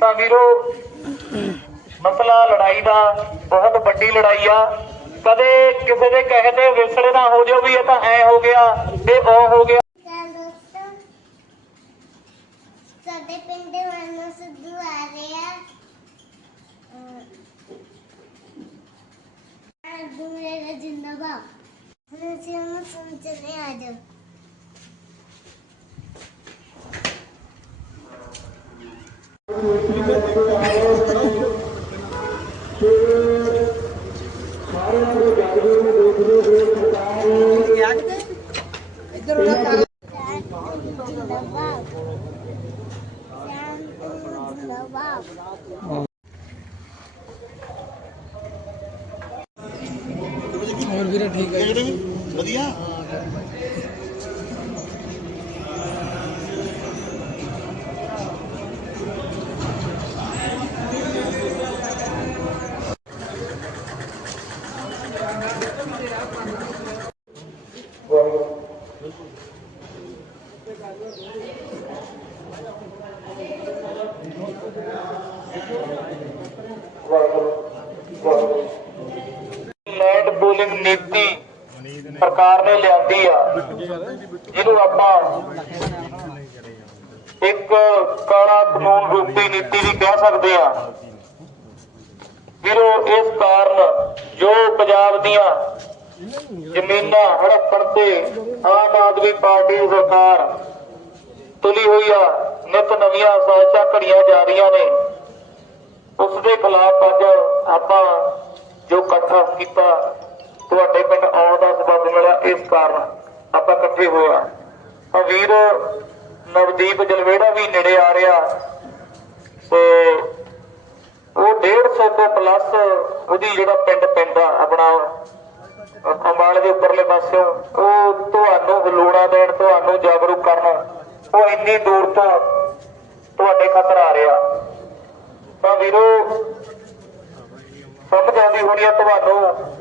ਤਾਂ ਵੀਰੋ ਮਸਲਾ ਲੜਾਈ ਦਾ ਬਹੁਤ ਵੱਡੀ ਲੜਾਈ ਆ। ਕਦੇ ਕਿਸੇ ਦੇ ਕਹੇ ਤੇ ਵਿਸੜੇ ਨਾ ਹੋ ਜਾਓ ਵੀ ਇਹ ਤਾਂ ਐ ਹੋ ਗਿਆ, ਇਹ ਉਹ ਹੋ ਗਿਆ ਤਾਂ ਦੋਸਤੋ ਸਾਡੇ ਪਿੰਡ ਵਾਲੋਂ ਸਿੱਧੂ ਆ ਰਿਹਾ ਅਹ ਦੂਰੇ ਦਾ ਜਿੰਦਾਬਾਦ ਹੁਣ ਅਸੀਂ ਉਹਨੂੰ ਸੁਣ ਚਲੇ ਆ ਜਾਓ ਜਿੰਦਾਬਾਦ ਜਿੰਦਾਬਾਦ ਹੋਰ ਵੀਰੇ ਠੀਕ ਹੈ ਜੀ। ਵਧੀਆ ਲੈਂਡ ਪੂਲਿੰਗ ਨੀਤੀ ਸਰਕਾਰ ਨੇ ਲਿਆਂਦੀ ਆ, ਜਿਹਨੂੰ ਆਪਾਂ ਇੱਕ ਕਾਲਾ ਕਾਨੂੰਨ ਰੂਪੀ ਨੀਤੀ ਵੀ ਕਹਿ ਸਕਦੇ ਆ। ਵੀਰੋ, ਇਸ ਕਾਰਨ ਜੋ ਪੰਜਾਬ ਦੀਆਂ ਜ਼ਮੀਨਾਂ ਹੜੱਪਣ ਤੇ ਆਮ ਆਦਮੀ ਪਾਰਟੀ ਸਰਕਾਰ ਤੁਲੀ ਹੋਈ ਆ, ਨਿਤ ਨਵੀਆਂ ਸਾਜ਼ਿਸ਼ਾਂ ਘੜੀਆਂ ਜਾ ਰਹੀਆਂ ਨੇ ਉਸ ਦੇ ਖਿਲਾਫ ਅੱਜ ਆਪਾਂ ਜੋ ਇਕੱਠਾ ਕੀਤਾ ਤੁਹਾਡੇ ਪਿੰਡ ਆਉਣ ਦਾ ਸਬਬ ਮਿਲਿਆ ਇਸ ਕਾਰਨ ਆਪਾਂ ਇਕੱਠੇ ਹੋਇਆ ਆ ਵੀਰ ਨਵਦੀਪ ਜਲਵੇੜਾ ਵੀ ਨੇੜੇ ਆ ਰਿਹਾ ਤੇ ਉਹ 150 ਤੋਂ ਪਲੱਸ ਉਹਦੀ ਜਿਹੜਾ ਪਿੰਡ ਪੈਂਦਾ ਆਪਣਾ, ਅੰਬਾਲੇ ਦੇ ਉੱਪਰਲੇ ਪਾਸਿਓਂ ਉਹ ਤੁਹਾਨੂੰ ਹਲੂਣਾ ਦੇਣ, ਤੁਹਾਨੂੰ ਜਾਗਰੂਕ ਕਰਨ, ਉਹ ਇੰਨੀ ਦੂਰ ਤੋਂ ਤੁਹਾਡੇ ਖਾਤਰ ਆ ਰਿਹਾ। ਤਾਂ ਵੀਰੋ, ਸਮਝ ਆਉਂਦੀ ਹੋਣੀ ਆ ਤੁਹਾਨੂੰ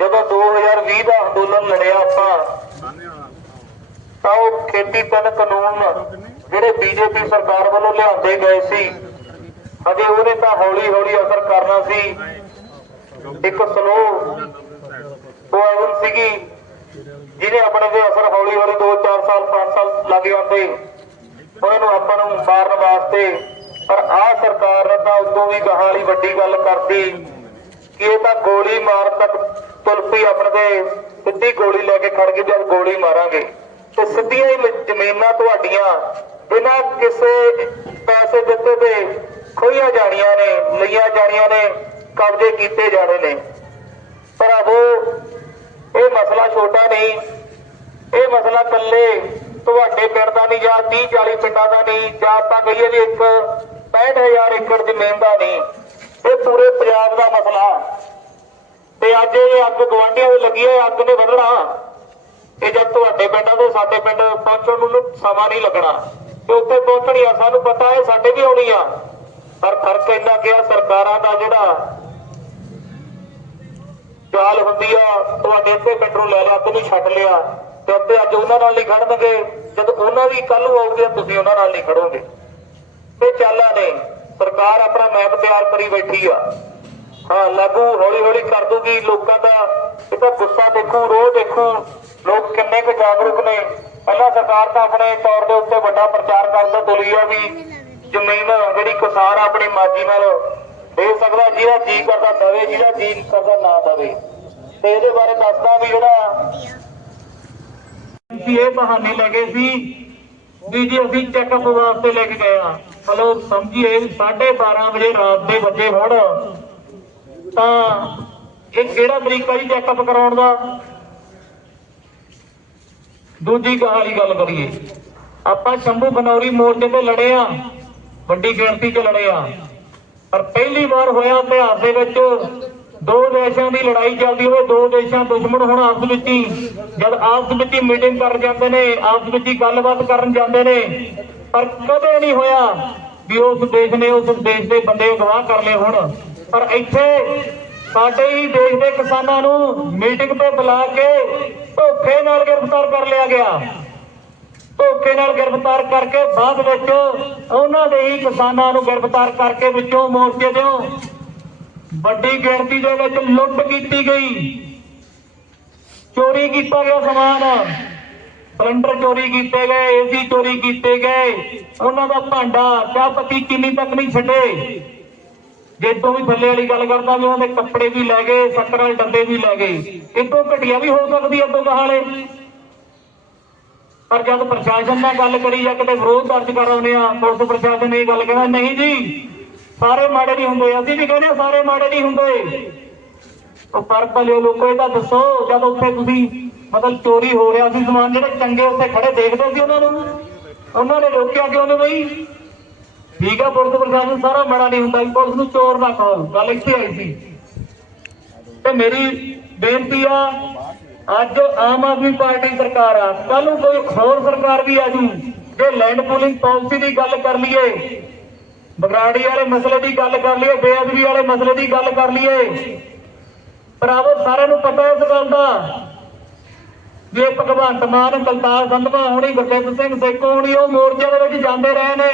ਜਦੋਂ 2020 ਦਾ ਅੰਦੋਲਨ ਲੜਿਆ ਆਪਾਂ, ਤਾਂ ਉਹ ਖੇਤੀ ਤਿੰਨ ਕਾਨੂੰਨ ਜਿਹੜੇ ਬੀਜੇਪੀ ਸਰਕਾਰ ਵੱਲੋਂ ਲਿਆਂਦੇ ਗਏ ਸੀ ਅਜੇ ਉਹਨੇ ਤਾਂ ਹੌਲੀ ਹੌਲੀ ਅਸਰ ਕਰਨਾ ਸੀ। ਇੱਕ ਸਲੋ ਪੋਇਜ਼ਨ ਸੀਗੀ ਜਿਹਨੇ ਆਪਣੇ ਤੇ ਅਸਰ ਹੌਲੀ ਹੌਲੀ 2-4 ਸਾਲ 5 ਸਾਲ ਲੱਗ ਜਾਂਦੇ। ਉਹਨਾਂ ਨੂੰ ਆਪਾਂ ਨੂੰ ਮਾਰਨ ਵਾਸਤੇ, ਪਰ ਆਹ ਸਰਕਾਰ ਨੇ ਤਾਂ ਉਦੋਂ ਵੀ ਗਾਹਾਂ ਵੱਡੀ ਗੱਲ ਕਰਤੀ ਕਿ ਇਹ ਤਾਂ ਗੋਲੀ ਮਾਰ ਤੱਕ ਤੁਲ ਆਪਣੇ ਤੇ ਸਿੱਧੀ ਗੋਲੀ ਲੈ ਕੇ ਖੜ ਗਈ ਜਦ ਗੋਲੀ ਮਾਰਾਂਗੇ। ਤੇ ਸਿੱਧੀਆਂ ਹੀ ਜ਼ਮੀਨਾਂ ਤੁਹਾਡੀਆਂ, ਬਿਨਾਂ ਕਿਸੇ ਪੈਸੇ ਦਿੱਤੇ ਤੇ ਖੋਈਆਂ ਜਾਣੀਆਂ ਨੇ, ਲਈਆਂ ਜਾਣੀਆਂ ਨੇ, ਕਬਜ਼ੇ ਕੀਤੇ ਜਾਣੇ ਨੇ। ਭਰਾਵੋ, ਇਹ ਮਸਲਾ ਛੋਟਾ ਨਹੀਂ। ਇਹ ਮਸਲਾ ਕੱਲੇ ਤੁਹਾਡੇ ਪਿੰਡ ਦਾ ਨਹੀਂ, ਜਾਂ 30 40 ਪਿੰਡਾਂ ਦਾ ਨਹੀਂ, ਜਾਂ ਤਾਂ ਕਹੀਏ ਵੀ ਇੱਕ 65000 ਏਕੜ ਜ਼ਮੀਨ ਦਾ ਨਹੀਂ। ਇਹ ਪੂਰੇ ਪੰਜਾਬ ਦਾ ਮਸਲਾ। ਤੇ ਅੱਜ ਇਹ ਅੱਗ ਗਵਾਂਢੀਆਂ ਦੇ ਲੱਗੀ ਹੈ ਅੱਗ ਨੇ ਵਧਣਾ ਇਹ ਜਦ ਤੁਹਾਡੇ ਪਿੰਡਾਂ ਦੇ ਸਾਡੇ ਪਿੰਡ ਪਹੁੰਚਣ ਨੂੰ ਸਮਾਂ ਨਹੀਂ ਲੱਗਣਾ। ਤੇ ਉੱਥੇ ਪਹੁੰਚਣੀ ਆ, ਸਾਨੂੰ ਪਤਾ ਹੈ ਸਾਡੇ ਵੀ ਆਉਣੀ ਆ। ਪਰ ਫ਼ਰਕ ਇੰਨਾ ਕਿ ਆ, ਸਰਕਾਰਾਂ ਦਾ ਜਿਹੜਾ ਚਾਲ ਹੁੰਦੀ ਆ, ਤੁਹਾਡੇ ਇੱਥੇ ਪਿੰਡ ਨੂੰ ਲੈ ਲਿਆ ਤੈਨੂੰ ਛੱਡ ਲਿਆ, ਤੇ ਅੱਧੇ ਅੱਜ ਉਹਨਾਂ ਨਾਲ ਨਹੀਂ ਖੜਨਗੇ। ਜਦ ਉਹਨਾਂ ਦੀ ਕੱਲ ਨੂੰ ਆਉਗੀ ਤੁਸੀਂ ਉਹਨਾਂ ਨਾਲ ਨਹੀਂ ਖੜੋਗੇ। ਤੇ ਚਾਲਾ ਨੇ। ਸਰਕਾਰ ਆਪਣਾ ਮੈਪ ਤਿਆਰ ਕਰੀ ਬੈਠੀ ਆ। ਹਾਂ, ਲਾਗੂ ਹੌਲੀ ਹੌਲੀ ਕਰ ਦੂਗੀ। ਲੋਕਾਂ ਦਾ ਇਹ ਤਾਂ ਗੁੱਸਾ ਦੇਖੂ, ਰੋਹ ਦੇਖੂ। ਲੋਕ ਕਿੰਨੇ ਕੁ ਜਾਗਰੂਕ ਨੇ। ਪਹਿਲਾਂ ਸਰਕਾਰ ਤਾਂ ਆਪਣੇ ਤੌਰ ਦੇ ਉੱਤੇ ਵੱਡਾ ਪ੍ਰਚਾਰ ਕਰਦਾ ਤੁਲੀ ਆ ਵੀ ਜ਼ਮੀਨ ਜਿਹੜੀ ਕਿਸਾਨ ਆਪਣੀ ਮਰਜ਼ੀ ਨਾਲ ਦੇ ਸਕਦਾ, ਜਿਹਦਾ ਜੀ ਕਰਦਾ ਦਵੇ, ਜਿਹਦਾ ਜੀ ਕਰਦਾ ਨਾ ਦਵੇ। ਤੇ ਇਹਦੇ ਬਾਰੇ ਦੱਸਦਾ ਵੀ ਜਿਹੜਾ ਵੀ ਇਹ ਬਹਾਨੇ ਲੈ ਗਏ ਸੀ ਵੀ ਜੀ ਅਸੀਂ ਚੈੱਕਅਪ ਵਾਸਤੇ ਲੈ ਕੇ ਗਏ ਆ। ਚਲੋ ਸਮਝੀਏ 12:30 ਵਜੇ ਰਾਤ ਦੇ ਵਜੇ ਹੁਣ। ਤਾਂ ਇਹ ਕਿਹੜਾ ਤਰੀਕਾ ਜੀ ਚੈੱਕਅਪ ਕਰਾਉਣ ਦਾ? ਦੂਜੀ ਕਹਾਣੀ ਗੱਲ ਕਰੀਏ। ਆਪਾਂ ਸ਼ੰਭੂ ਬਨੌਰੀ ਮੋਰਚੇ ਤੇ ਲੜੇ ਆ, ਵੱਡੀ ਗਿਣਤੀ 'ਚ ਲੜੇ ਆ। ਪਰ ਪਹਿਲੀ ਵਾਰ ਹੋਇਆ ਇਤਿਹਾਸ ਦੇ ਵਿੱਚ ਦੋ ਦੇਸ਼ਾਂ ਦੀ ਲੜਾਈ ਚੱਲਦੀ ਹੋਵੇ, ਦੋ ਦੇਸ਼ਾਂ ਦੁਸ਼ਮਣ ਹੋਣ ਆਪਸ ਵਿੱਚ ਹੀ, ਜਦ ਆਪਸ ਵਿੱਚ ਹੀ ਮੀਟਿੰਗ ਕਰਨ ਜਾਂਦੇ ਨੇ, ਆਪਸ ਵਿੱਚ ਹੀ ਗੱਲਬਾਤ ਕਰਨ ਜਾਂਦੇ ਨੇ, ਪਰ ਕਦੇ ਨਹੀਂ ਹੋਇਆ ਵੀ ਉਸ ਦੇਸ਼ ਨੇ ਉਸ ਦੇਸ਼ ਦੇ ਬੰਦੇ ਗਵਾਹ ਕਰ ਲਏ ਹੁਣ। ਪਰ ਇੱਥੇ ਸਾਡੇ ਹੀ ਦੇਸ਼ ਦੇ ਕਿਸਾਨਾਂ ਨੂੰ ਮੀਟਿੰਗ ਤੋਂ ਬੁਲਾ ਕੇ ਧੋਖੇ ਨਾਲ ਗ੍ਰਿਫਤਾਰ ਕਰ ਲਿਆ ਗਿਆ। ਧੋਖੇ ਨਾਲ ਗ੍ਰਿਫਤਾਰ ਕਰਕੇ ਬਾਅਦ ਵਿੱਚ ਉਹਨਾਂ ਦੇ ਹੀ ਕਿਸਾਨਾਂ ਨੂੰ ਗ੍ਰਿਫਤਾਰ ਕਰਕੇ ਵਿੱਚੋਂ ਮੋਰਚੇ ਦਿਓ। ਵੱਡੀ ਗਿਣਤੀ ਦੇ ਵਿੱਚ ਲੁੱਟ ਕੀਤੀ ਗਈ। ਚੋਰੀ ਕੀਤਾ ਗਿਆ ਸਮਾਨ। ਸਿਲੰਡਰ ਚੋਰੀ ਕੀਤੇ ਗਏ, ਏਸੀ ਚੋਰੀ ਕੀਤੇ ਗਏ। ਉਹਨਾਂ ਦਾ ਭਾਂਡਾ, ਚਾਹ ਪੱਤੀ ਚੀਨੀ ਤੱਕ ਨਹੀਂ ਛੱਡੇ। ਜੇ ਵੀ ਥੱਲੇ ਵਾਲੀ ਗੱਲ ਕਰਦਾ ਵੀ ਉਹਨਾਂ ਦੇ ਕੱਪੜੇ ਵੀ ਲੈ ਗਏ ਸ਼ੱਕਰ ਵਾਲੇ ਡੱਬੇ ਵੀ ਲੈ ਗਏ। ਇਦੋਂ ਘਟੀਆ ਵੀ ਹੋ ਸਕਦੀ ਹੈ ਅੱਗੋਂ ਕਹਾਲੇ ਪਰ ਜਦ ਪ੍ਰਸ਼ਾਸਨ ਨਾਲ ਗੱਲ ਕਰੀ ਜਾਂ ਕਿਤੇ ਵਿਰੋਧ ਦਰਜ ਕਰਾਉਂਦੇ ਆ, ਪੁਲਿਸ ਪ੍ਰਸ਼ਾਸਨ ਇਹ ਗੱਲ ਕਹਿੰਦਾ ਨਹੀਂ ਜੀ, ਸਾਰੇ ਮਾੜੇ ਨਹੀਂ ਹੁੰਦੇ, ਅਸੀਂ ਵੀ ਕਹਿੰਦੇ ਸਾਰੇ ਮਾੜੇ ਨਹੀਂ ਹੁੰਦੇ। ਉਹ ਪਰ ਭਲਿਓ ਲੋਕੋ, ਇਹ ਤਾਂ ਦੱਸੋ, ਜਦ ਉੱਥੇ ਤੁਸੀਂ ਮਤਲਬ ਚੋਰੀ ਹੋ ਰਿਹਾ ਸੀ ਸਮਾਨ, ਜਿਹੜੇ ਚੰਗੇ ਉੱਥੇ ਖੜੇ ਦੇਖਦੇ ਸੀ ਉਹਨਾਂ ਨੂੰ? ਉਹਨਾਂ ਨੇ ਰੋਕਿਆ ਕਿਉਂ ਨਹੀਂ ਬਈ? ਠੀਕ ਆ ਪੁਲਿਸ ਪ੍ਰਸ਼ਾਸਨ ਸਾਰਾ ਮਾੜਾ ਨਹੀਂ ਹੁੰਦਾ ਜੀ, ਪੁਲਿਸ ਨੂੰ ਚੋਰ ਨਾ ਕਹੋ ਗੱਲ ਇੱਥੇ ਆਈ ਸੀ। ਤੇ ਮੇਰੀ ਬੇਨਤੀ ਆ ਅੱਜ ਆਮ ਆਦਮੀ ਪਾਰਟੀ ਸਰਕਾਰ ਆ ਕੱਲ ਨੂੰ ਕੋਈ ਹੋਰ ਸਰਕਾਰ ਵੀ ਆ ਜੂ ਜੇ ਲੈਂਡ ਪੂਲਿੰਗ ਪਾਲਿਸੀ ਦੀ ਗੱਲ ਕਰ ਲਈਏ ਬਗਰਾੜੀ ਵਾਲੇ ਮਸਲੇ ਦੀ ਗੱਲ ਕਰ ਲਈਏ ਬੇਅਦਬੀ ਵਾਲੇ ਮਸਲੇ ਦੀ ਗੱਲ ਕਰ ਲਈਏ ਭਰਾਵੋ ਸਾਰਿਆਂ ਨੂੰ ਪਤਾ ਇਸ ਗੱਲ ਦਾ ਜੇ ਭਗਵੰਤ ਮਾਨ ਕਲਤਾਰ ਸੰਧਵਾ ਹੋਣੀ ਗੁਰਦੇਵ ਸਿੰਘ ਸੇਖੋ ਹੋਣੀ ਉਹ ਮੋਰਚੇ ਦੇ ਵਿੱਚ ਜਾਂਦੇ ਰਹੇ ਨੇ।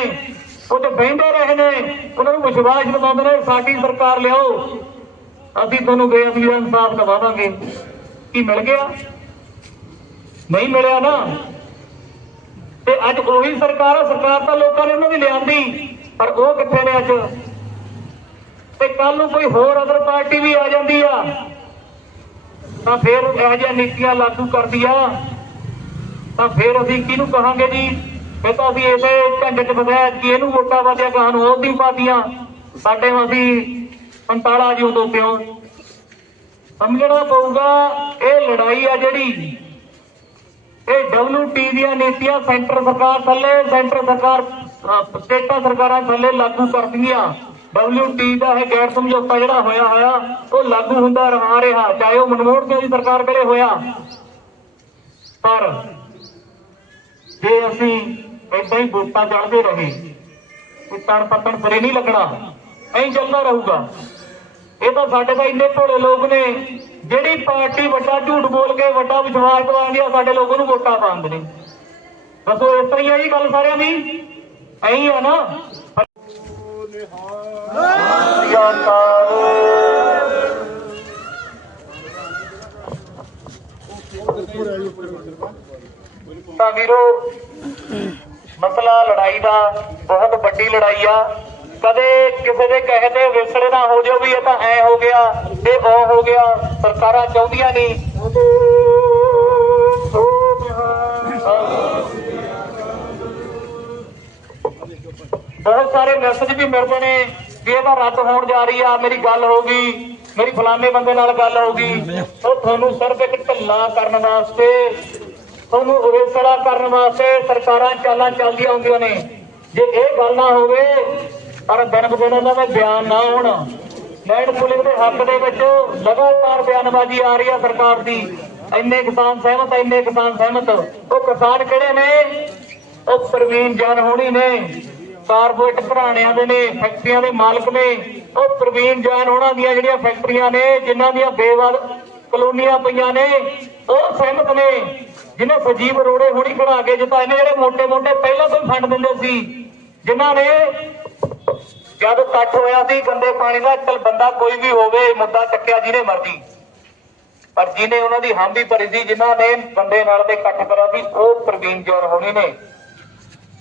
ਉਹ ਤੇ ਬਹਿੰਦੇ ਰਹੇ ਨੇ। ਉਹਨਾਂ ਨੂੰ ਵਿਸ਼ਵਾਸ ਦਿਵਾਉਂਦੇ ਨੇ, ਸਾਡੀ ਸਰਕਾਰ ਲਿਆਓ। ਅਸੀਂ ਤੁਹਾਨੂੰ ਬੇਅਦਬੀ ਦਾ ਇਨਸਾਫ ਦਵਾਵਾਂਗੇ। ਕੀ ਮਿਲ ਗਿਆ? ਨਹੀਂ ਮਿਲਿਆ ਨਾ। ਤੇ ਅੱਜ ਉਹੀ ਸਰਕਾਰ ਆ, ਸਰਕਾਰ ਤਾਂ ਲੋਕਾਂ ਨੇ ਉਹਨਾਂ ਦੀ ਲਿਆਂਦੀ, ਪਰ ਉਹ ਕਿੱਥੇ ਨੇ ਅੱਜ? ਤੇ ਕੱਲ ਨੂੰ ਕੋਈ ਹੋਰ ਅਦਰ ਪਾਰਟੀ ਵੀ ਆ ਜਾਂਦੀ ਆ। ਤਾਂ ਫਿਰ ਇਹੋ ਜਿਹੀਆਂ ਨੀਤੀਆਂ ਲਾਗੂ ਕਰਦੀ ਆ। ਤਾਂ ਫਿਰ ਅਸੀਂ ਕਿਹਨੂੰ ਕਹਾਂਗੇ ਜੀ? ਫਿਰ ਤਾਂ ਅਸੀਂ ਇਸੇ ਝੰਡੇ 'ਚ ਬਗੈਰ ਕਿ ਇਹਨੂੰ ਵੋਟਾਂ ਵਾਦਿਆ ਕਹਾਂ ਨੂੰ ਉਹਦੀ ਪਾਤੀਆਂ। ਸਾਡੇ ਅਸੀਂ ਪੰਤਾਲਾ ਜੀ ਉਦੋਂ ਕਿਉਂ ਸਮਝਣਾ ਪਊਗਾ, ਇਹ ਲੜਾਈ ਆ ਜਿਹੜੀ। ਇਹ WT ਦੀਆਂ ਨੀਤੀਆਂ ਸੈਂਟਰ ਸਰਕਾਰ ਥੱਲੇ, ਸੈਂਟਰ ਸਰਕਾਰ ਸਟੇਟਾਂ ਸਰਕਾਰਾਂ ਥੱਲੇ ਲਾਗੂ ਕਰਦੀਆਂ। WT ਦਾ ਇਹ ਗੈਰ ਸਮਝੌਤਾ ਜਿਹੜਾ ਹੋਇਆ ਹੋਇਆ, ਉਹ ਲਾਗੂ ਹੁੰਦਾ ਰਹਾ ਰਿਹਾ, ਚਾਹੇ ਉਹ ਮਨਮੋਹਨ ਸਿੰਘ ਦੀ ਸਰਕਾਰ ਵੇਲੇ ਹੋਇਆ। ਪਰ ਜੇ ਅਸੀਂ ਏਦਾਂ ਹੀ ਵੋਟਾਂ ਚੜਦੇ ਰਹੇ। ਕੋਈ ਤਣ ਪੱਤਣ ਪਰੇ ਨਹੀਂ ਲੱਗਣਾ। ਐਂ ਚੱਲਦਾ ਰਹੂਗਾ। ਇਹ ਤਾਂ ਸਾਡੇ ਤਾਂ ਇੰਨੇ ਭੋਲੇ ਲੋਕ ਨੇ, ਜਿਹੜੀ ਪਾਰਟੀ ਵੱਡਾ ਝੂਠ ਬੋਲ ਕੇ ਵੱਡਾ ਵਿਸ਼ਵਾਸ ਦਿਵਾਉਂਦੀ ਆ ਸਾਡੇ ਲੋਕਾਂ ਨੂੰ ਵੋਟਾਂ ਪਾਉਂਦੇ ਨੇ। ਦੱਸੋ ਇਸ ਤਰ੍ਹਾਂ ਹੀ ਆ ਜੀ ਗੱਲ ਸਾਰਿਆਂ ਦੀ। ਐਂ ਹੀ ਆ ਨਾ। ਤਾਂ ਵੀਰੋ ਮਸਲਾ ਲੜਾਈ ਦਾ, ਬਹੁਤ ਵੱਡੀ ਲੜਾਈ ਆ। ਕਦੇ ਕਿਸੇ ਦੇ ਕਹੇ ਤੇ ਵਿਸੜੇ ਨਾ ਹੋ ਜਾਓ ਵੀ ਇਹ ਤਾਂ ਐ ਹੋ ਗਿਆ, ਇਹ ਉਹ ਹੋ ਗਿਆ, ਸਰਕਾਰਾਂ ਚਾਹੁੰਦੀਆਂ ਨਹੀਂ ਬਹੁਤ ਸਾਰੇ ਮੈਸੇਜ ਵੀ ਮਿਲਦੇ ਨੇ ਵੀ ਇਹ ਤਾਂ ਰੱਦ ਹੋਣ ਜਾ ਰਹੀ ਆ, ਮੇਰੀ ਗੱਲ ਹੋ ਗਈ, ਮੇਰੀ ਫਲਾਣੇ ਬੰਦੇ ਨਾਲ ਗੱਲ ਹੋ ਗਈ। ਉਹ ਤੁਹਾਨੂੰ ਸਿਰਫ ਇੱਕ ਢਿੱਲਾ ਕਰਨ ਵਾਸਤੇ ਉਹਨੂੰ ਉਵੇਸੜਾ ਕਰਨ ਵਾਸਤੇ ਸਰਕਾਰਾਂ ਚਾਲਾਂ ਚੱਲਦੀਆਂ ਹੁੰਦੀਆਂ ਨੇ। ਜੇ ਇਹ ਗੱਲ ਨਾ ਹੋਵੇ, ਪਰ ਦਿਨ ਬਦਿਨ ਦਾ ਬਿਆਨ ਨਾ ਹੋਣ। ਲੈਂਡ ਪੁਲਿੰਗ ਦੇ ਹੱਕ ਦੇ ਵਿੱਚ ਲਗਾਤਾਰ ਬਿਆਨਬਾਜ਼ੀ ਆ ਰਹੀ ਆ ਸਰਕਾਰ ਦੀ। ਇੰਨੇ ਕਿਸਾਨ ਸਹਿਮਤ, ਇੰਨੇ ਕਿਸਾਨ ਸਹਿਮਤ। ਉਹ ਕਿਸਾਨ ਕਿਹੜੇ ਨੇ? ਉਹ ਪ੍ਰਵੀਨ ਜਨ ਹੋਣੀ ਨੇ। ਕਾਰਪੋਰੇਟ ਘਰਾਣਿਆਂ ਦੇ ਨੇ, ਫੈਕਟਰੀਆਂ ਦੇ ਮਾਲਕ ਨੇ। ਉਹ ਪ੍ਰਵੀਨ ਜੈਨ ਹੋਣਾ ਦੀਆਂ ਜਿਹੜੀਆਂ ਫੈਕਟਰੀਆਂ ਨੇ, ਜਿਨ੍ਹਾਂ ਦੀਆਂ ਬੇਵਦ ਕਲੋਨੀਆਂ ਪਈਆਂ ਨੇ, ਉਹ ਸਹਿਮਤ ਨੇ। ਜਿਹਨੇ ਸਜੀਵ ਅਰੋੜੇ ਹੋਣੀ ਬਣਾ ਕੇ ਜਿੱਤਾ, ਇਹਨੇ ਜਿਹੜੇ ਮੋٹے-ਮੋٹے ਪਹਿਲਾਂ ਤੋਂ ਫੰਡ ਦਿੰਦੇ ਸੀ, ਜਿਨ੍ਹਾਂ ਨੇ ਜਦ ਇਕੱਠ ਹੋਇਆ ਸੀ, ਗੰਦੇ ਪਾਣੀ ਦਾ, ਚਲ ਬੰਦਾ ਕੋਈ ਵੀ ਹੋਵੇ, ਮੁੱਦਾ ਚੱਕਿਆ ਜਿਹਨੇ ਮਰਜ਼ੀ। ਪਰ ਜਿਹਨੇ ਉਹਨਾਂ ਦੀ ਹਾਮੀ ਭਰੀ ਸੀ, ਜਿਨ੍ਹਾਂ ਨੇ ਬੰਦੇ ਨਾਲ ਤੇ ਇਕੱਠ ਕਰਿਆ ਸੀ, ਉਹ ਪ੍ਰਵੀਨ ਜੋਰ ਹੋਣੀ ਨੇ।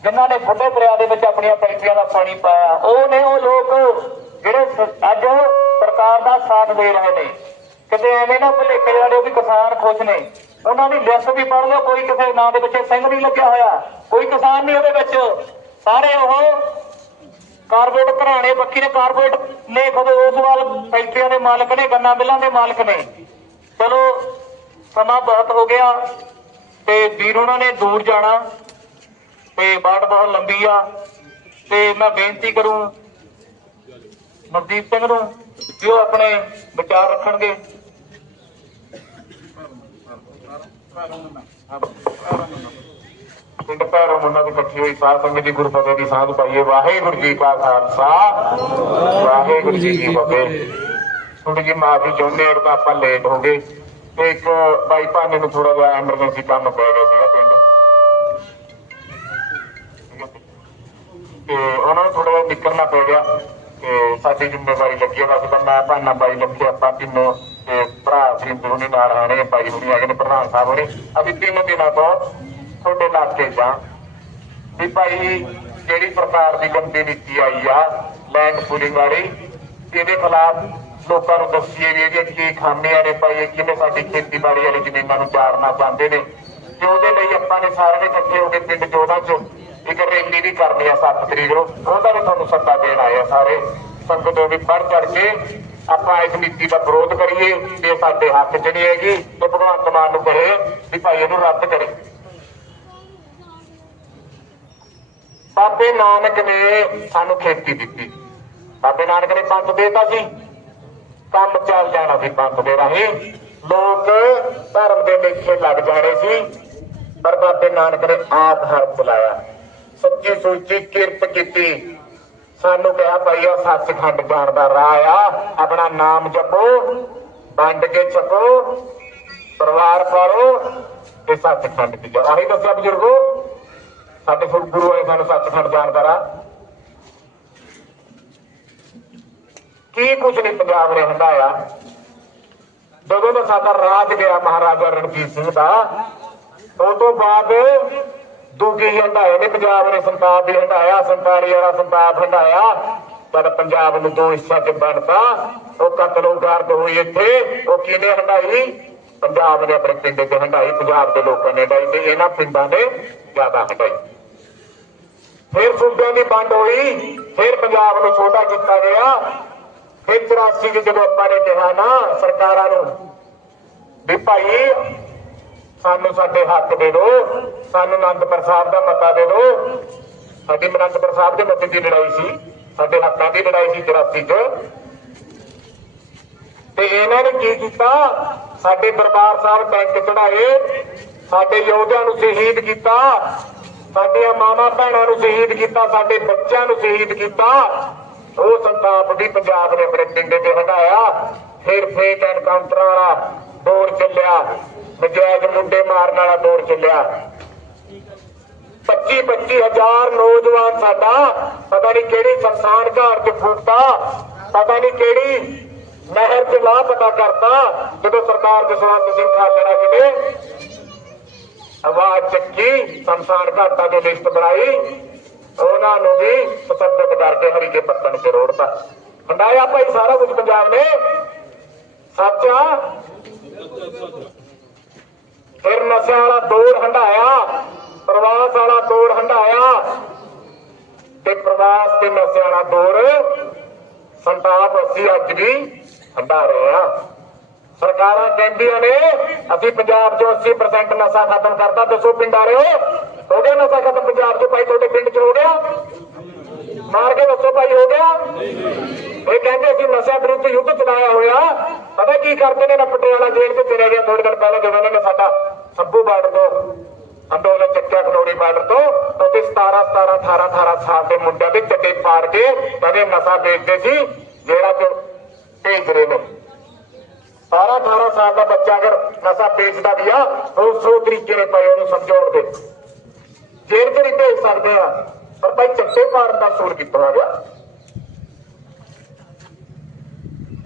ਜਿਨ੍ਹਾਂ ਨੇ ਬੁੱਢੇ ਦਰਿਆ ਦੇ ਵਿੱਚ ਆਪਣੀਆਂ ਫੈਕਟਰੀਆਂ ਦਾ ਪਾਣੀ ਪਾਇਆ, ਉਹ ਨੇ ਉਹ ਲੋਕ ਜਿਹੜੇ ਅੱਜ ਸਰਕਾਰ ਦਾ ਸਾਥ ਦੇ ਰਹੇ ਨੇ। ਕਿਤੇ ਐਵੇਂ ਨਾ ਭੁਲੇਖੇ ਜਿਹੜੇ ਵੀ ਕਿਸਾਨ ਖੁਸ਼ ਨੇ। ਉਹਨਾਂ ਦੀ ਲਿਸਟ ਵੀ ਪੜ੍ਹ ਲਿਓ, ਕੋਈ ਕਿਸੇ ਨਾਂ ਦੇ ਪਿੱਛੇ ਸਿੰਘ ਨਹੀਂ ਲੱਗਿਆ ਹੋਇਆ, ਕੋਈ ਕਿਸਾਨ ਨਹੀਂ ਉਹਦੇ ਵਿੱਚ। ਸਾਰੇ ਉਹ ਕਾਰਪੋਰੇਟ ਘਰਾਣੇ ਬੱਕੀ ਨੇ ਕਾਰਪੋਰੇਟ ਨੇ, ਖੁਦ ਉਸਵਾਲ ਫੈਕਟਰੀਆਂ ਦੇ ਮਾਲਕ ਨੇ, ਗੰਨਾ ਮਿੱਲਾਂ ਦੇ ਮਾਲਕ ਨੇ। ਚਲੋ, ਸਮਾਂ ਬਹੁਤ ਹੋ ਗਿਆ ਤੇ ਵੀਰ ਉਹਨਾਂ ਨੇ ਦੂਰ ਜਾਣਾ ਤੇ ਬਾਟ ਬਹੁਤ ਲੰਬੀ ਆ ਤੇ ਮੈਂ ਬੇਨਤੀ ਕਰੂੰ ਮਨਦੀਪ ਸਿੰਘ ਨੂੰ ਕਿ ਉਹ ਆਪਣੇ ਵਿਚਾਰ ਰੱਖਣਗੇ। ਪਿੰਡ ਪੈਰੋਂ ਮੁੰਡਾ ਦੀ ਇਕੱਠੀ ਹੋਈ ਸਾਧ ਸੰਗਤ ਦੀ ਗੁਰਫਤਿਹ ਦੀ ਸਾਧ ਪਾਈਏ ਵਾਹਿਗੁਰੂ ਜੀ ਕਾ ਖਾਲਸਾ ਵਾਹਿਗੁਰੂ ਜੀ ਕੀ ਫਤਿਹ ਥੋੜੀ ਜਿਹੀ ਮਾਫੀ ਚਾਹੁੰਦੇ ਹਾਂ ਇੱਕ ਆਪਾਂ ਲੇਟ ਹੋ ਗਏ ਤੇ ਇੱਕ ਬਾਈ ਭਾਨੇ ਨੂੰ ਥੋੜਾ ਜਿਹਾ ਐਮਰਜੈਂਸੀ ਕੰਮ ਪੈ ਗਿਆ ਸੀਗਾ ਪਿੰਡ ਤੇ ਉਹਨਾਂ ਨੂੰ ਥੋੜਾ ਜਿਹਾ ਨਿਕਲਣਾ ਪੈ ਗਿਆ ਤੇ ਸਾਡੀ ਜ਼ਿੰਮੇਵਾਰੀ ਲੱਗੀ ਹੈ ਬਸ ਤਾਂ ਮੈਂ ਭਾਨਾ ਬਾਈ ਲੱਗੇ ਆਪਾਂ ਤਿੰਨੋਂ ਤੇ ਭਰਾ ਸਿੰਧੂ ਨਾਲ ਆਣੇ ਬਾਈ ਹੁਣੀ ਆ ਨੇ ਪ੍ਰਧਾਨ ਸਾਹਿਬ ਹੋਣੇ ਅਸੀਂ ਤਿੰਨ ਦਿਨਾਂ ਤੋਂ ਤੁਹਾਡੇ ਇਲਾਕੇ ਜਾਂ ਵੀ ਭਾਈ ਜਿਹੜੀ ਪ੍ਰਕਾਰ ਦੀ ਗੰਦੀ ਨੀਤੀ ਆਈ ਆ ਲੈਂਡ ਪੂਲਿੰਗ ਵਾਲੀ, ਇਹਦੇ ਖਿਲਾਫ ਲੋਕਾਂ ਨੂੰ ਦੱਸੀਏ ਵੀ ਇਹਦੀਆਂ ਕੀ ਖਾਮੀਆਂ ਨੇ ਭਾਈ ਕਿਵੇਂ ਸਾਡੀ ਖੇਤੀਬਾੜੀ ਵਾਲੀ ਜ਼ਮੀਨਾਂ ਨੂੰ ਚਾਰਨਾ ਚਾਹੁੰਦੇ ਨੇ। ਤੇ ਉਹਦੇ ਲਈ ਆਪਾਂ ਨੇ ਸਾਰੇ ਇਕੱਠੇ ਹੋ ਕੇ ਪਿੰਡ ਜੋਧਾ ਚ ਇੱਕ ਰੈਲੀ ਵੀ ਕਰਨੀ ਆ 7 ਤਰੀਕ ਨੂੰ। ਉਹਦਾ ਵੀ ਤੁਹਾਨੂੰ ਸੱਦਾ ਦੇਣ ਆਏ ਆ ਸਾਰੇ। ਸੰਗਤ ਵੀ ਪੜ ਚੜ ਕੇ ਆਪਾਂ ਇਸ ਨੀਤੀ ਦਾ ਵਿਰੋਧ ਕਰੀਏ ਤੇ ਸਾਡੇ ਹੱਕ ਚ ਨਹੀਂ ਹੈਗੀ, ਤੇ ਭਗਵੰਤ ਮਾਨ ਨੂੰ ਕਹੇ ਵੀ ਭਾਈ ਇਹਨੂੰ ਰੱਦ ਕਰੇ। ਬਾਬੇ ਨਾਨਕ ਨੇ ਸਾਨੂੰ ਖੇਤੀ ਦਿੱਤੀ। ਬਾਬੇ ਨਾਨਕ ਨੇ ਪੰਥ ਦੇਤਾ ਸੀ। ਕੰਮ ਚੱਲ ਜਾਣਾ ਸੀ ਪੰਥ ਦੇ ਰਾਹੀਂ। ਲੋਕ ਧਰਮ ਦੇ ਲੇਖੇ ਲੱਗ ਜਾਣੇ ਸੀ, ਪਰ ਬਾਬੇ ਨਾਨਕ ਨੇ ਆਪ ਹਰ ਬੁਲਾਇਆ। ਸੱਚੀ ਸੁੱਚੀ ਕਿਰਤ ਕੀਤੀ। ਸਾਨੂੰ ਕਿਹਾ ਭਾਈ ਆ, ਸੱਚਖੰਡ ਜਾਣ ਦਾ ਰਾਹ ਆ। ਆਪਣਾ ਨਾਮ ਜਪੋ, ਵੰਡ ਕੇ ਛਕੋ, ਪਰਿਵਾਰ ਪਾਲੋ ਤੇ ਸੱਚਖੰਡ ਦੀ ਜਾਓ। ਆਹੀ ਦੱਸਿਆ ਬਜ਼ੁਰਗੋ, ਸਾਡੇ ਗੁਰੂ ਨੇ ਸਾਨੂੰ, ਸੱਚਖੰਡ ਜਾਣ ਦਾ ਰਾਹ। ਕੀ ਕੁਝ ਨਹੀਂ ਪੰਜਾਬ ਰਹਿੰਦਾ ਆ ਜਦੋਂ ਦਾ ਸਾਡਾ ਰਾਜ ਗਿਆ ਮਹਾਰਾਜਾ ਰਣਜੀਤ ਸਿੰਘ ਦਾ, ਉਹ ਤੋਂ ਬਾਅਦ ਦੂਜੀ ਹੰਡਾਏ ਨੇ, ਪੰਜਾਬ ਨੇ ਸੰਤਾਪ ਵੀ ਹੰਡਾਇਆ ਸੰਤਾਲੀ ਵਾਲਾ ਸੰਤਾਪ ਹੰਡਾਇਆ ਜਦ ਪੰਜਾਬ ਨੂੰ ਦੋ ਹਿੱਸਿਆਂ 'ਚ ਬਣਤਾ। ਉਹ ਕਤਲੋਗਾਰਦ ਹੋਈ ਇੱਥੇ, ਉਹ ਕਿਹਨੇ ਹੰਡਾਈ ਪੰਜਾਬ ਨੇ ਆਪਣੇ ਪਿੰਡ 'ਚ ਹੰਡਾਈ ਪੰਜਾਬ ਦੇ ਲੋਕਾਂ ਨੇ ਹੰਡਾਈ ਤੇ ਇਹਨਾਂ ਪਿੰਡਾਂ ਨੇ ਜ਼ਿਆਦਾ ਹੰਡਾਈ ਫਿਰ ਸੂਬਿਆਂ ਦੀ ਵੰਡ ਹੋਈ, ਫਿਰ ਪੰਜਾਬ ਨੂੰ ਛੋਟਾ ਕੀਤਾ ਗਿਆ। ਫਿਰ 84 ਚ ਜਦੋਂ ਆਪਾਂ ਨੇ ਕਿਹਾ ਨਾ, ਸਰਕਾਰਾਂ ਨੂੰ ਵੀ ਭਾਈ ਸਾਨੂੰ ਸਾਡੇ ਹੱਕ ਦੇ ਦਿਓ, ਸਾਨੂੰ ਅਨੰਦਪੁਰ ਸਾਹਿਬ ਦਾ ਮਤਾ ਦੇ ਦਿਓ। ਸਾਡੀ ਅਨੰਦਪੁਰ ਸਾਹਿਬ ਦੇ ਮਤੇ ਦੀ ਲੜਾਈ ਸੀ, ਸਾਡੇ ਹੱਕਾਂ ਦੀ ਲੜਾਈ ਸੀ 84 ਚ। ਤੇ ਇਹਨਾਂ ਨੇ ਕੀ ਕੀਤਾ? ਸਾਡੇ ਦਰਬਾਰ ਸਾਹਿਬ ਟੈਂਕ ਚੜਾਏ ਸਾਡੇ ਯੋਧਿਆਂ ਨੂੰ ਸ਼ਹੀਦ ਕੀਤਾ, ਸਾਡੀਆਂ ਮਾਵਾਂ ਭੈਣਾਂ ਨੂੰ ਸ਼ਹੀਦ ਕੀਤਾ, ਸਾਡੇ ਬੱਚਿਆਂ ਨੂੰ ਸ਼ਹੀਦ ਕੀਤਾ। ਉਹ ਸੰਤਾਪ ਵੀ ਪੰਜਾਬ ਨੇ ਆਪਣੇ ਪਿੰਡ ਤੇ ਹਟਾਇਆ। ਫਿਰ ਫੇਕ ਐਨਕਾਊਂਟਰ ਵਾਲਾ ਦੌਰ ਚੱਲਿਆ। ਨਜਾਇਜ਼ ਮੁੰਡੇ ਮਾਰਨ ਵਾਲਾ ਦੌਰ ਚੱਲਿਆ। 25 25 ਨੌਜਵਾਨ ਸਾਡਾ, ਪਤਾ ਨਹੀਂ ਕਿਹੜੀ ਸੰਸਾਨ ਘਾਟ ਚ ਫੂਕਤਾ, ਪਤਾ ਨਹੀਂ ਕਿਹੜੀ ਨਹਿਰ ਚ ਲਾਪਤਾ ਕਰਤਾ, ਜਦੋਂ ਸਰਕਾਰ ਜਸਵੰਤ ਸਿੰਘ ਖਾਲੜਾ ਜੀ ਨੇ ਆਵਾਜ਼ ਚੱਕੀ ਸੰਸਾਨ ਘਾਟਾਂ ਦੀ ਲਿਸਟ ਬਣਾਈ। ਉਹਨਾਂ ਨੂੰ ਵੀ ਤਸੱਦਦ ਕਰਕੇ ਹਰੀ ਕੇ ਪੱਤਨ ਤੇ ਰੋੜਤਾ। ਹੰਡਾਇਆ ਭਾਈ, ਸਾਰਾ ਕੁਝ ਪੰਜਾਬ ਨੇ। ਸੱਚਾ ਫਿਰ ਨਸ਼ਿਆਂ ਵਾਲਾ ਦੌਰ ਹੰਡਾਇਆ ਪ੍ਰਵਾਸ ਵਾਲਾ ਦੌਰ ਹੰਡਾਇਆ ਤੇ ਪ੍ਰਵਾਸ ਤੇ ਨਸ਼ਿਆਂ ਵਾਲਾ ਦੌਰ ਸੰਤਾਪ ਅਸੀਂ ਅੱਜ ਵੀ ਹੰਡਾ ਰਹੇ ਆ ਸਰਕਾਰਾਂ ਕਹਿੰਦੀਆਂ ਨੇ, ਅਸੀਂ ਪੰਜਾਬ 'ਚੋਂ 80% ਨਸ਼ਾ ਖਤਮ ਕਰਤਾ, ਦੱਸੋ ਪਿੰਡਾਂ ਰਹੇ ਹੋ ਗਿਆ ਨਸ਼ਾ ਖਤਮ ਪੰਜਾਬ 'ਚੋਂ ਭਾਈ, ਤੁਹਾਡੇ ਪਿੰਡ 'ਚ ਹੋ ਗਿਆ? ਮਾਰ ਕੇ ਦੱਸੋ ਭਾਈ, ਹੋ ਗਿਆ? ਇਹ ਕਹਿੰਦੇ ਅਸੀਂ ਨਸ਼ਾ ਵਿਰੁੱਧ ਯੁੱਧ ਚਲਾਇਆ ਹੋਇਆ। ਪਤਾ ਕੀ ਕਰਦੇ ਨੇ ਨਾ ਪਟਿਆਲਾ ਜੇਲ੍ਹ 'ਚ? ਚਲੇ ਗਿਆ ਥੋੜੇ ਦਿਨ ਪਹਿਲਾਂ ਜਦੋਂ ਇਹਨਾਂ ਨੇ ਸਾਡਾ ਸੱਭੂ ਬਾਰਡਰ ਤੋਂ, ਅੰਦੋਲਨ ਚੱਕਿਆ ਖਨੌਰੀ ਬਾਰਡਰ ਤੋਂ ਉੱਥੇ 17 17 18 18 ਸਾਲ ਦੇ ਮੁੰਡਿਆਂ ਦੇ ਚੱਕੇ ਪਾੜ ਕੇ ਕਹਿੰਦੇ ਨਸ਼ਾ ਵੇਚਦੇ ਸੀ ਜਿਹੜਾ ਚ ਭੇਜ ਰਹੇ ਨੇ। 17 18 ਸਾਲ ਦਾ ਬੱਚਾ ਅਗਰ ਨਸ਼ਾ ਵੇਚਦਾ ਵੀ ਆ ਉਹ ਸੌ ਤਰੀਕੇ ਨੇ ਪਏ ਉਹਨੂੰ ਸਮਝਾਉਣ ਦੇ। ਜੇਲ੍ਹ 'ਚ ਨਹੀਂ ਭੇਜ ਸਕਦੇ ਆ। ਪਰ ਭਾਈ ਚੱਕੇ ਪਾੜਨ ਦਾ ਸੂਰ ਕੀਤਾ ਹੋ ਗਿਆ?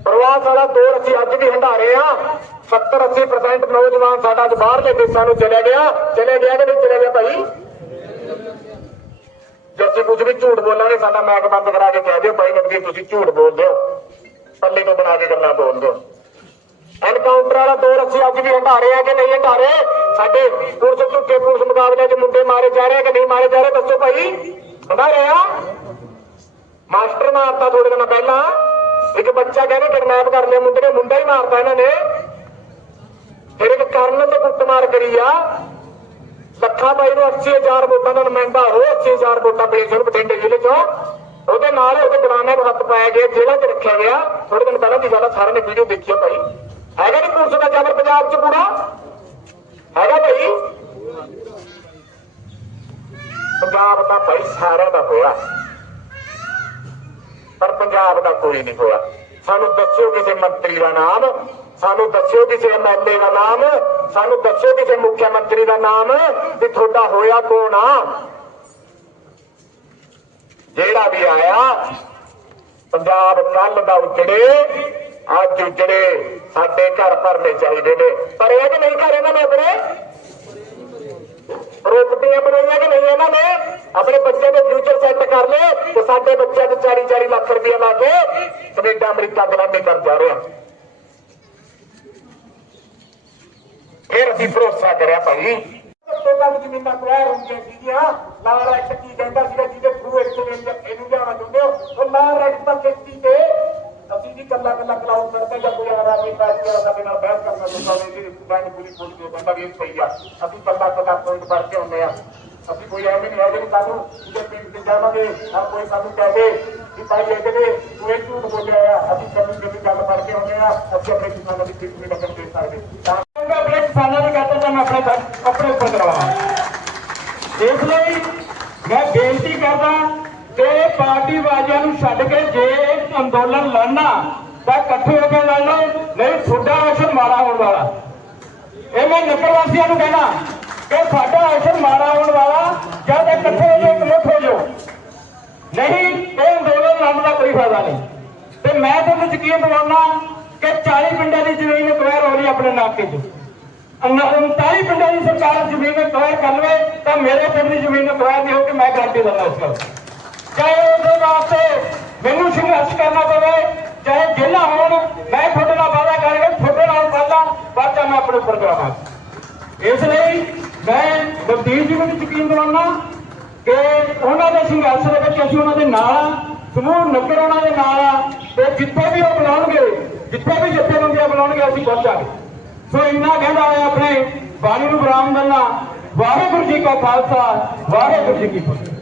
ਪ੍ਰਵਾਸ ਵਾਲਾ ਦੌਰ ਅਸੀਂ ਅੱਜ ਵੀ ਹੰਡਾ ਰਹੇ ਆ 70 80% ਨੌਜਵਾਨ ਸਾਡਾ ਅੱਜ ਬਾਹਰਲੇ ਦੇਸ਼ਾਂ ਨੂੰ ਚਲੇ ਗਿਆ। ਚਲੇ ਗਿਆ ਕਿ ਨਹੀਂ ਚਲੇ ਗਿਆ ਭਾਈ? ਜੇ ਅਸੀਂ ਕੁਝ ਵੀ ਝੂਠ ਬੋਲਾਂਗੇ, ਸਾਡਾ ਮੈਕ ਬੰਦ ਕਰਾ ਕੇ ਕਹਿ ਦਿਓ ਭਾਈ ਨਕਦੀ ਤੁਸੀਂ ਝੂਠ ਬੋਲਦੇ ਹੋ ਪੱਲੇ ਤੋਂ ਬਣਾ ਕੇ ਗੱਲਾਂ ਬੋਲਦੇ ਹੋ ਐਨਕਾਊਂਟਰ ਵਾਲਾ ਦੌਰ ਅਸੀਂ ਅੱਜ ਵੀ ਹੰਡਾ ਰਹੇ ਆ ਕਿ ਨਹੀਂ ਹੰਡਾ ਰਹੇ? ਸਾਡੇ ਪੁਲਿਸ ਝੂਠੇ ਪੁਲਿਸ ਮੁਕਾਬਲੇ 'ਚ ਮੁੰਡੇ ਮਾਰੇ ਜਾ ਰਹੇ ਕਿ ਨਹੀਂ ਮਾਰੇ ਜਾ ਰਹੇ? ਦੱਸੋ ਭਾਈ। ਹੰਡਾ ਰਹੇ ਆ ਮਾਸਟਰ ਮਾਰਤਾ ਥੋੜੇ ਦਿਨ ਪਹਿਲਾਂ ਇੱਕ ਬੱਚਾ ਕਹਿੰਦੇ ਕਿਡਨੈਪ ਕਰ ਲਿਆ ਮੁੰਡੇ ਨੇ, ਮੁੰਡਾ ਹੀ ਮਾਰਤਾ ਇਹਨਾਂ ਨੇ। ਫਿਰ ਇੱਕ ਕਰਨ ਤੇ ਕੁੱਟਮਾਰ ਕਰੀ ਆ। ਲੱਖਾ ਬਾਈ ਨੂੰ 80000 ਵੋਟਾਂ ਦਾ ਨੁਮਾਇੰਦਾ ਹੋ 80000 ਵੋਟਾਂ ਪੇਸ਼ ਹੋਣ ਬਠਿੰਡੇ ਜ਼ਿਲ੍ਹੇ ਚੋਂ। ਉਹਦੇ ਨਾਲ ਉਹਦੇ ਜਵਾਨਾਂ ਨੂੰ ਹੱਥ ਪਾਇਆ ਗਿਆ, ਜੇਲ੍ਹਾਂ 'ਚ ਰੱਖਿਆ ਗਿਆ। ਥੋੜੇ ਦਿਨ ਪਹਿਲਾਂ ਦੀ ਗੱਲ ਆ ਸਾਰਿਆਂ ਨੇ ਵੀਡੀਓ ਦੇਖੀ ਆ ਭਾਈ। ਹੈਗਾ ਨਹੀਂ ਪੁਲਿਸ ਦਾ ਜਬਰ ਪੰਜਾਬ 'ਚ ਪੂਰਾ? ਹੈਗਾ ਭਾਈ? ਪੰਜਾਬ ਦਾ ਭਾਈ ਸਾਰਿਆਂ ਦਾ ਹੋਇਆ। ਪਰ ਪੰਜਾਬ ਦਾ ਕੋਈ ਨਹੀਂ ਹੋਇਆ। ਸਾਨੂੰ ਦੱਸਿਓ ਕਿਸੇ ਮੰਤਰੀ ਦਾ ਨਾਮ, ਸਾਨੂੰ ਦੱਸਿਓ ਕਿਸੇ ਐਮਐਲਏ ਦਾ ਨਾਮ, ਸਾਨੂੰ ਦੱਸਿਓ ਕਿਸੇ ਮੁੱਖ ਮੰਤਰੀ ਦਾ ਨਾਮ ਵੀ ਤੁਹਾਡਾ ਹੋਇਆ ਕੌਣ ਆ? ਜਿਹੜਾ ਵੀ ਆਇਆ, ਪੰਜਾਬ ਕੱਲ ਦਾ ਉਜੜੇ, ਅੱਜ ਉਜੜੇ, ਸਾਡੇ ਘਰ ਭਰਨੇ ਚਾਹੀਦੇ ਨੇ। ਪਰ ਇਹ ਕਿ ਨਹੀਂ ਘਰ ਇਹਨਾਂ ਨੇ ਆਪਣੇ ਪ੍ਰੋਪਰਟੀਆਂ ਬਣਾਈਆਂ ਕਿ ਨਹੀਂ ਇਹਨਾਂ ਨੇ? ਆਪਣੇ ਬੱਚੇ ਦੇ ਫਿਊਚਰ ਸੈੱਟ ਕਰ ਲਏ ਤੇ ਸਾਡੇ ਬੱਚਿਆਂ ਨੂੰ 40 40 ਲੱਖ ਰੁਪਏ ਲਾ ਕੇ ਕੈਨੇਡਾ, ਅਮਰੀਕਾ ਗੁਲਾਮੀ ਕਰ ਜਾ ਰਹੇ ਆ ਫਿਰ ਅਸੀਂ ਭਰੋਸਾ ਕਰਿਆ ਭਾਈ। ਤੋਂ ਕੱਲ ਜ਼ਮੀਨਾਂ ਕੁਆਰ ਹੁੰਦੀਆਂ ਸੀਗੀਆਂ। ਲਾਲ ਐਕਟ ਕੀ ਕਹਿੰਦਾ ਸੀਗਾ ਜਿਹਦੇ ਥਰੂ ਇੱਥੇ ਇਹਨੂੰ ਲਿਆਉਣਾ ਚਾਹੁੰਦੇ ਹੋ? ਉਹ ਲਾਲ ਐਕਟ ਦਾ ਖੇਤੀ ਤੇ ਅਸੀਂ ਕੱਲਾ ਕੱਲਾ ਕਲਾਉ ਕਰਦੇ ਜਾਂ ਕੋਈ ਆਰਾ ਵੀ ਪਾਰਟੀ ਵਾਲਾ ਸਾਡੇ ਨਾਲ ਬਹਿਸ ਕਰਨਾ ਚਾਹੁੰਦਾ ਹੋਵੇ ਜੀ ਰਿਸ਼ਤੇਦਾਰ ਪੂਰੀ ਪੂਰੀ ਦੇ ਬੰਦਾ ਵੀ ਸਹੀ ਆ। ਅਸੀਂ ਕੱਲਾ ਕੱਲਾ ਪੁਆਇੰਟ ਫੜ ਕੇ ਆਉਂਦੇ ਆ। ਅਸੀਂ ਕੋਈ ਐਵੇਂ ਨਹੀਂ ਹੈਗੇ ਕਿ ਸਾਨੂੰ ਜਿਹਦੇ ਪਿੰਡ ਤੇ ਜਾਵਾਂਗੇ ਆ ਕੋਈ ਸਾਨੂੰ ਕਹੇ ਕਿ ਭਾਈ ਇਹਦੇ ਨੇ ਤੂੰ ਝੂਠ ਬੋਲਿਆ ਆ, ਅਸੀਂ ਕੱਲੀ ਕੱਲੀ ਗੱਲ ਫੜ ਕੇ ਆਉਂਦੇ ਆ, ਅਸੀਂ ਆਪਣੇ ਕਿਸਾਨਾਂ ਦੀ ਫਿੱਕ ਨਹੀਂ ਲੱਗਣ ਦੇ ਸਕਦੇ। ਤਾਂ ਆਪਣੇ ਕਿਸਾਨਾਂ ਦੀ ਗੱਲ ਤਾਂ ਮੈਂ ਆਪਣੇ ਕੱਪੜੇ ਉੱਪਰ ਕਰਵਾ ਇਸ ਲਈ ਮੈਂ ਬੇਨਤੀ ਕਰਦਾ ਕਿ ਪਾਰਟੀ ਵਾਜਿਆਂ ਨੂੰ ਛੱਡ ਕੇ ਜੇ ਅੰਦੋਲਨ ਲੜਨਾ ਤਾਂ ਇਕੱਠੇ ਹੋ ਕੇ ਲੜ ਲਓ ਨਹੀਂ ਤੁਹਾਡਾ ਐਕਸ਼ਨ ਮਾੜਾ ਹੋਣ ਵਾਲਾ। ਇਹ ਮੈਂ ਨਗਰ ਵਾਸੀਆਂ ਨੂੰ ਕਹਿਣਾ ਕਿ ਸਾਡਾ ਐਕਸ਼ਨ ਮਾੜਾ ਹੋਣ ਵਾਲਾ, ਜਦ ਇਕੱਠੇ ਹੋ ਕੇ ਇਕਮੁੱਠ ਹੋ ਜਾਓ। ਨਹੀਂ, ਇਹ ਅੰਦੋਲਨ ਲੜਨ ਦਾ ਕੋਈ ਫਾਇਦਾ ਨਹੀਂ। ਤੇ ਮੈਂ ਤੁਹਾਨੂੰ ਯਕੀਨ ਦਿਵਾਉਣਾ ਕਿ 40 ਪਿੰਡਾਂ ਦੀ ਜ਼ਮੀਨ ਅਕਵਾਇਰ ਹੋ ਰਹੀ ਆਪਣੇ ਨਾਕੇ 'ਚ। 39 ਪਿੰਡਾਂ ਦੀ ਸਰਕਾਰ ਜ਼ਮੀਨ ਅਕਵਾਇਰ ਕਰ ਲਵੇ, ਤਾਂ ਮੇਰੇ ਪਿੰਡ ਦੀ ਜ਼ਮੀਨ ਅਕਵਾਇਰ ਨਹੀਂ ਹੋ ਕੇ ਮੈਂ ਗਾਰੰਟੀ ਦਿੰਦਾ ਇਸ ਗੱਲ ਚਾਹੇ ਉਹਦੇ ਵਾਸਤੇ ਮੈਨੂੰ ਸੰਘਰਸ਼ ਕਰਨਾ ਪਵੇ, ਚਾਹੇ ਜੇਲ੍ਹਾਂ ਹੋਣ, ਮੈਂ ਤੁਹਾਡੇ ਨਾਲ ਵਾਅਦਾ ਕਰਾਂਗਾ, ਤੁਹਾਡੇ ਨਾਲ ਪਹਿਲਾਂ ਬਾਅਦ ਮੈਂ ਆਪਣੇ ਉੱਪਰ ਕਰਾਵਾਂ। ਇਸ ਲਈ ਮੈਂ ਗੁਰਦੀਪ ਜੀ ਨੂੰ ਯਕੀਨ ਦਿਵਾਉਣਾ ਕਿ ਉਹਨਾਂ ਦੇ ਸੰਘਰਸ਼ ਦੇ ਵਿੱਚ ਅਸੀਂ ਉਹਨਾਂ ਦੇ ਨਾਲ ਆ, ਸਮੂਹ ਨਗਰ ਉਹਨਾਂ ਦੇ ਨਾਲ ਆ, ਤੇ ਜਿੱਥੇ ਵੀ ਉਹ ਬੁਲਾਉਣਗੇ, ਜਿੱਥੇ ਵੀ ਜਥੇਬੰਦੀਆਂ ਬੁਲਾਉਣਗੇ, ਅਸੀਂ ਪਹੁੰਚਾਂਗੇ ਸੋ ਇੰਨਾ ਕਹਿੰਦਾ ਹੋਇਆ ਆਪਣੇ ਬਾਣੀ ਨੂੰ ਬਰਾਮ ਕਰਨਾ। ਵਾਹਿਗੁਰੂ ਜੀ ਕਾ ਖਾਲਸਾ, ਵਾਹਿਗੁਰੂ ਜੀ ਕੀ ਫਤਿਹ।